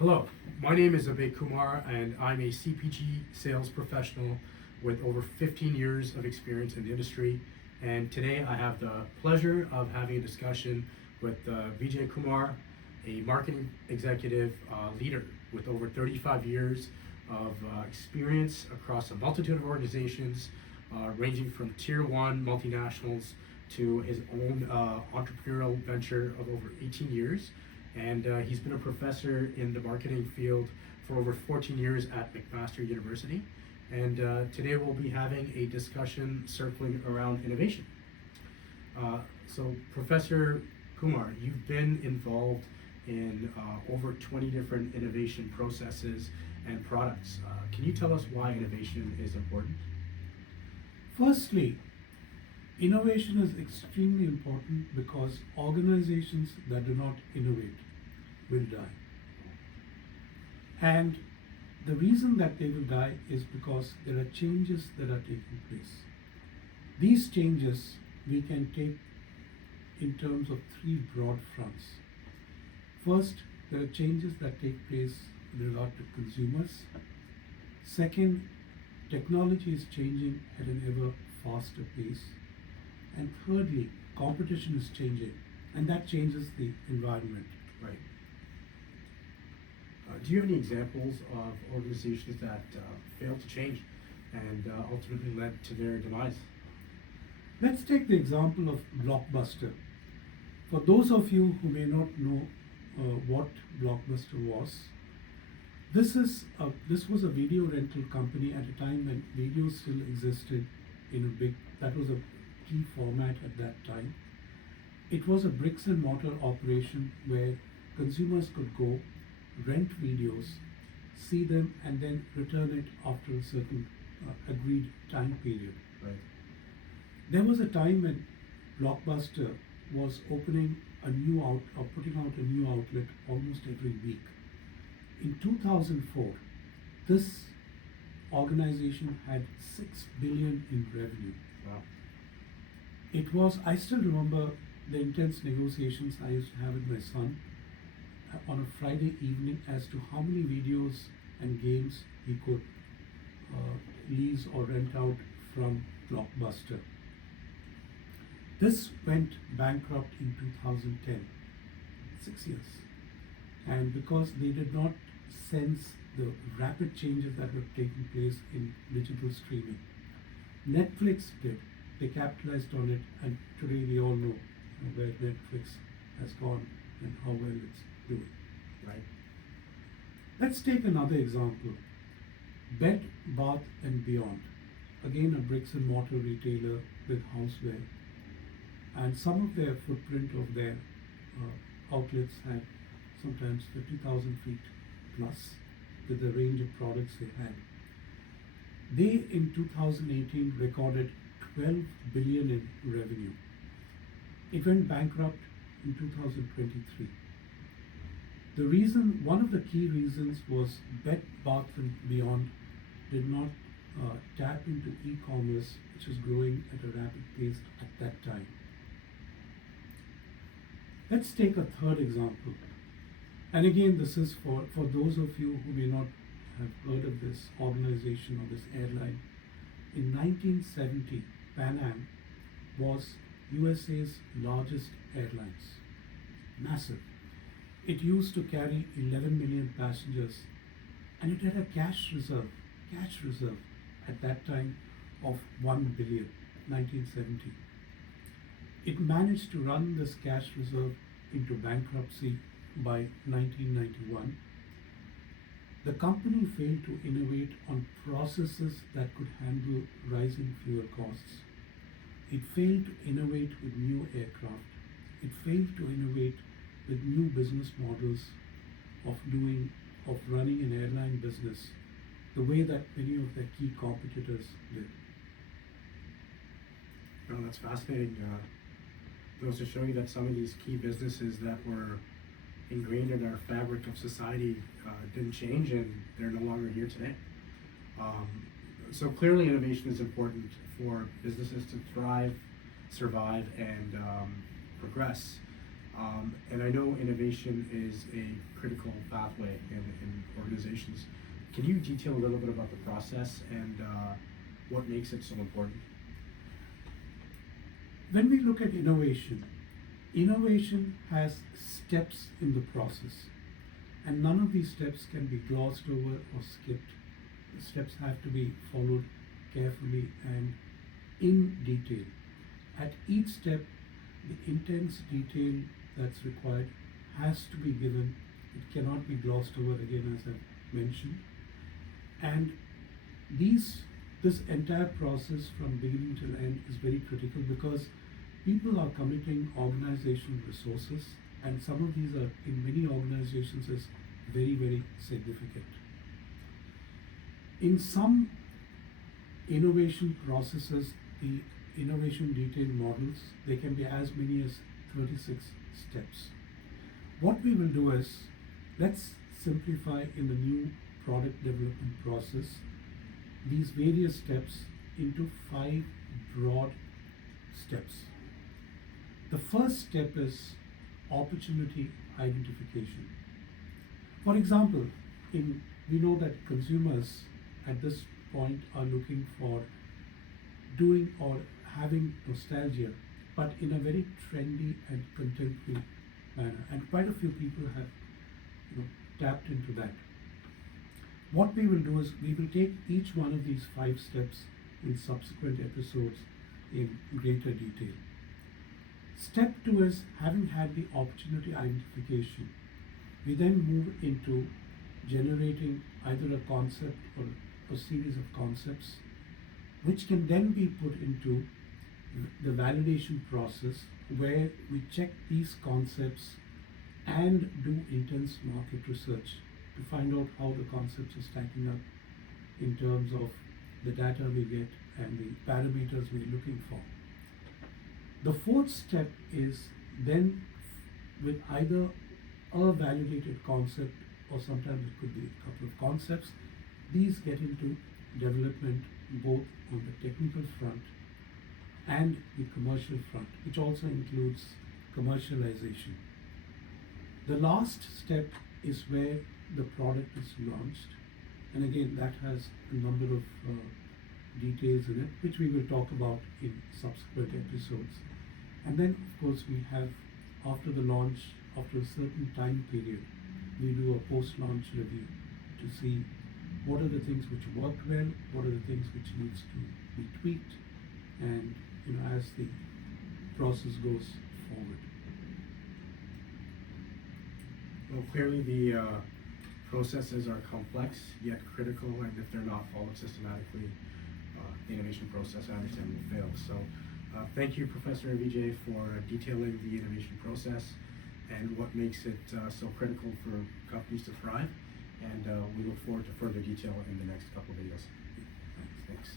Hello, my name is Abhay Kumar, and I'm a CPG sales professional with over 15 years of experience in the industry. And today I have the pleasure of having a discussion with Vijay Kumar, a marketing executive leader with over 35 years of experience across a multitude of organizations, ranging from tier one multinationals to his own entrepreneurial venture of over 18 years. And he's been a professor in the marketing field for over 14 years at McMaster University. And today we'll be having a discussion circling around innovation. So Professor Kumar, you've been involved in over 20 different innovation processes and products. Can you tell us why innovation is important? Firstly, innovation is extremely important because organizations that do not innovate will die. And the reason that they will die is because there are changes that are taking place. These changes we can take in terms of three broad fronts. First, there are changes that take place with regard to consumers. Second, technology is changing at an ever faster pace. And thirdly, competition is changing, and that changes the environment. Right. Do you have any examples of organizations that failed to change and ultimately led to their demise? Let's take the example of Blockbuster. For those of you who may not know what Blockbuster was, this was a video rental company at a time when video still existed in a big, that was a key format at that time. It was a bricks and mortar operation where consumers could go, rent videos, see them, and then return it after a certain agreed time period. Right. There was a time when Blockbuster was opening a new putting out a new outlet almost every week. In 2004, this organization had 6 billion in revenue. Wow. I still remember the intense negotiations I used to have with my son on a Friday evening as to how many videos and games he could lease or rent out from Blockbuster. This went bankrupt in 2010, 6 years. And because they did not sense the rapid changes that were taking place in digital streaming, Netflix did. They capitalized on it, and today we all know where Netflix has gone and how well it's doing. Right. Let's take another example. Bed, Bath and Beyond. Again, a bricks and mortar retailer with houseware. And some of their footprint of their outlets had sometimes 50,000 feet plus with the range of products they had. They, in 2018, recorded 12 billion in revenue. It went bankrupt in 2023. One of the key reasons was Bed Bath and Beyond did not tap into e-commerce, which is growing at a rapid pace at that time. Let's take a third example. And again, this is for those of you who may not have heard of this organization or this airline. In 1970, Pan Am was USA's largest airlines. Massive. It used to carry 11 million passengers, and it had a cash reserve at that time of 1 billion, 1970. It managed to run this cash reserve into bankruptcy by 1991. The company failed to innovate on processes that could handle rising fuel costs. It failed to innovate with new aircraft. It failed to innovate with new business models of running an airline business the way that many of their key competitors did. No, that's fascinating. Goes to show you that some of these key businesses that were ingrained in our fabric of society didn't change, and they're no longer here today. So clearly innovation is important for businesses to thrive, survive, and progress. And I know innovation is a critical pathway in organizations. Can you detail a little bit about the process and what makes it so important? When we look at innovation, innovation has steps in the process, and none of these steps can be glossed over or skipped. The steps have to be followed carefully and in detail. At each step, the intense detail that's required has to be given. It cannot be glossed over again, as I've mentioned. And this entire process from beginning till end is very critical because people are committing organizational resources, and some of these are in many organizations is very, very significant. In some innovation processes, the innovation detail models, they can be as many as 36 steps. What we will do is, let's simplify in the new product development process these various steps into 5 broad steps. The first step is opportunity identification. For example, we know that consumers at this point are looking for doing or having nostalgia, but in a very trendy and contemporary manner. And quite a few people have tapped into that. What we will do is we will take each one of these 5 steps in subsequent episodes in greater detail. Step 2 is having had the opportunity identification. We then move into generating either a concept or a series of concepts, which can then be put into the validation process, where we check these concepts and do intense market research to find out how the concepts are stacking up in terms of the data we get and the parameters we're looking for. The fourth step is then with either a validated concept, or sometimes it could be a couple of concepts. These get into development both on the technical front and the commercial front, which also includes commercialization. The last step is where the product is launched, and again that has a number of details in it, which we will talk about in subsequent episodes. And then of course we have, after the launch, after a certain time period, we do a post-launch review to see what are the things which worked well, what are the things which needs to be tweaked, and as the process goes forward. Well, clearly the processes are complex yet critical, and if they're not followed systematically, the innovation process, I understand, will fail. So thank you, Professor Vijay, for detailing the innovation process and what makes it so critical for companies to thrive. And we look forward to further detail in the next couple of videos. Thanks.